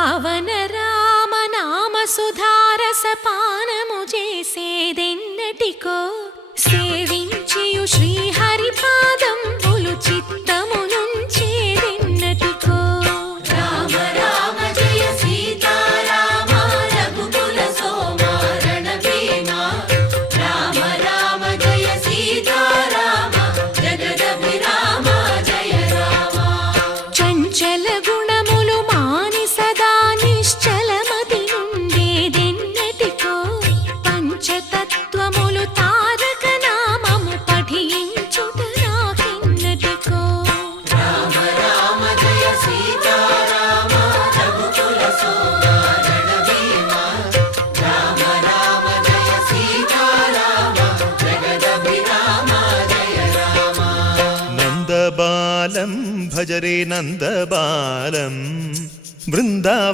పవన రామ నామ సుధారస పానము చేసేదెన్నటికో సేవి పంచతత్వములు తారక నామము పఠించుట నాకిన్నటికో రామ రామ జయ సీతారామ రఘుకుల సోమారణ నందబాలం భజరే